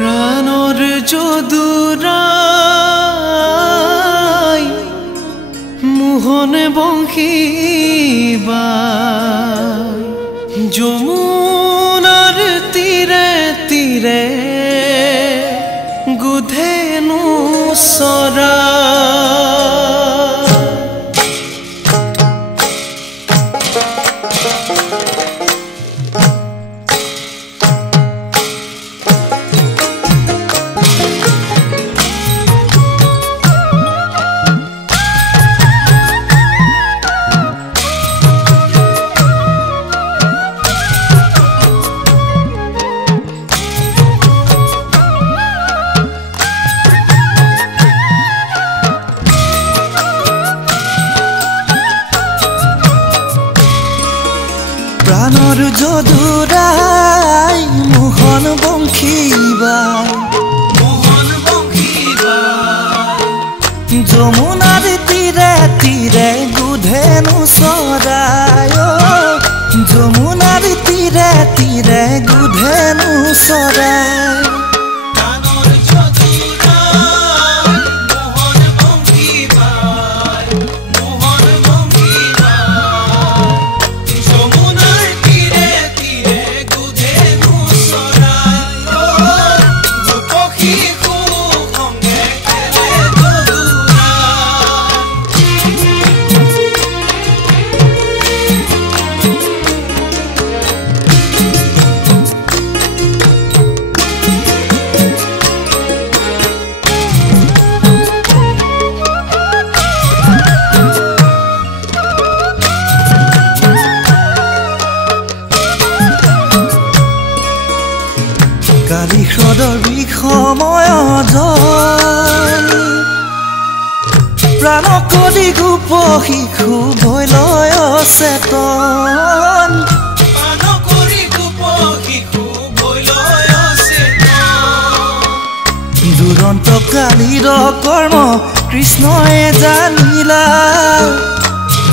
প্রাণর যদুরাই মোহন বংশীবা যমুনার তীরে তীরে গুধেনু সরা প্রাণর যদুরাই মোহন বংশীবা যমুনার তীরে তীরে গুধেনু সরায় যমুনার তীরে তীরে গুধেনু সরায় কালি হ্ৰদৰ বিষময় প্ৰাণ কলি গোপ শিশু ভৈলয় চেতন দুৰন্ত কালিৰ কৰ্ম কৃষ্ণয়ে জানিলা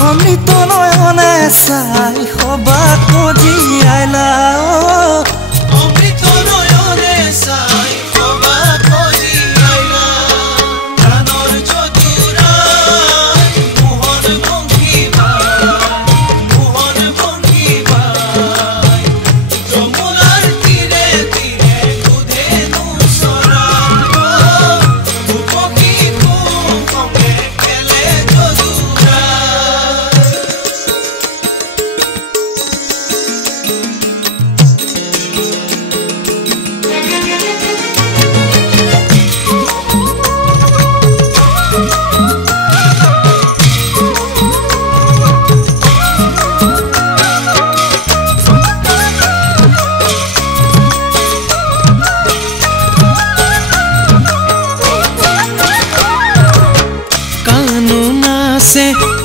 অমৃত নয়নে চাই সবা কজিয়াইলা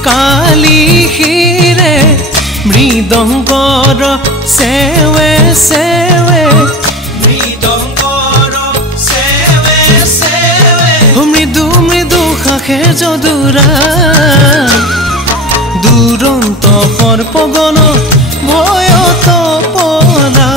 কালি হিৰে মৃদঙ্গৰ সেৱে সেৱে মৃদু মৃদু শাখে যদুৰা দুৰন্ত সৰ্পগণ ভয়ত পৰা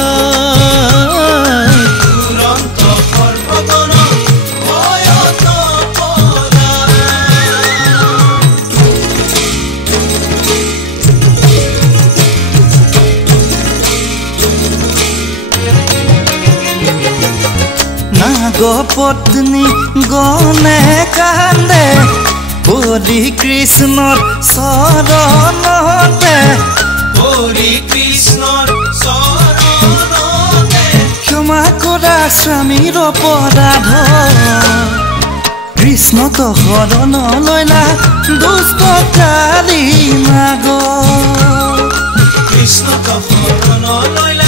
পত্নী গণে কান্দে হৰি কৃষ্ণৰ চৰণতে ক্ষমা কৰা স্বামীৰ অপৰাধ কৃষ্ণক শৰণ লৈলা দুষ্ট কালি নাগ কৃষ্ণক শৰণ লৈলা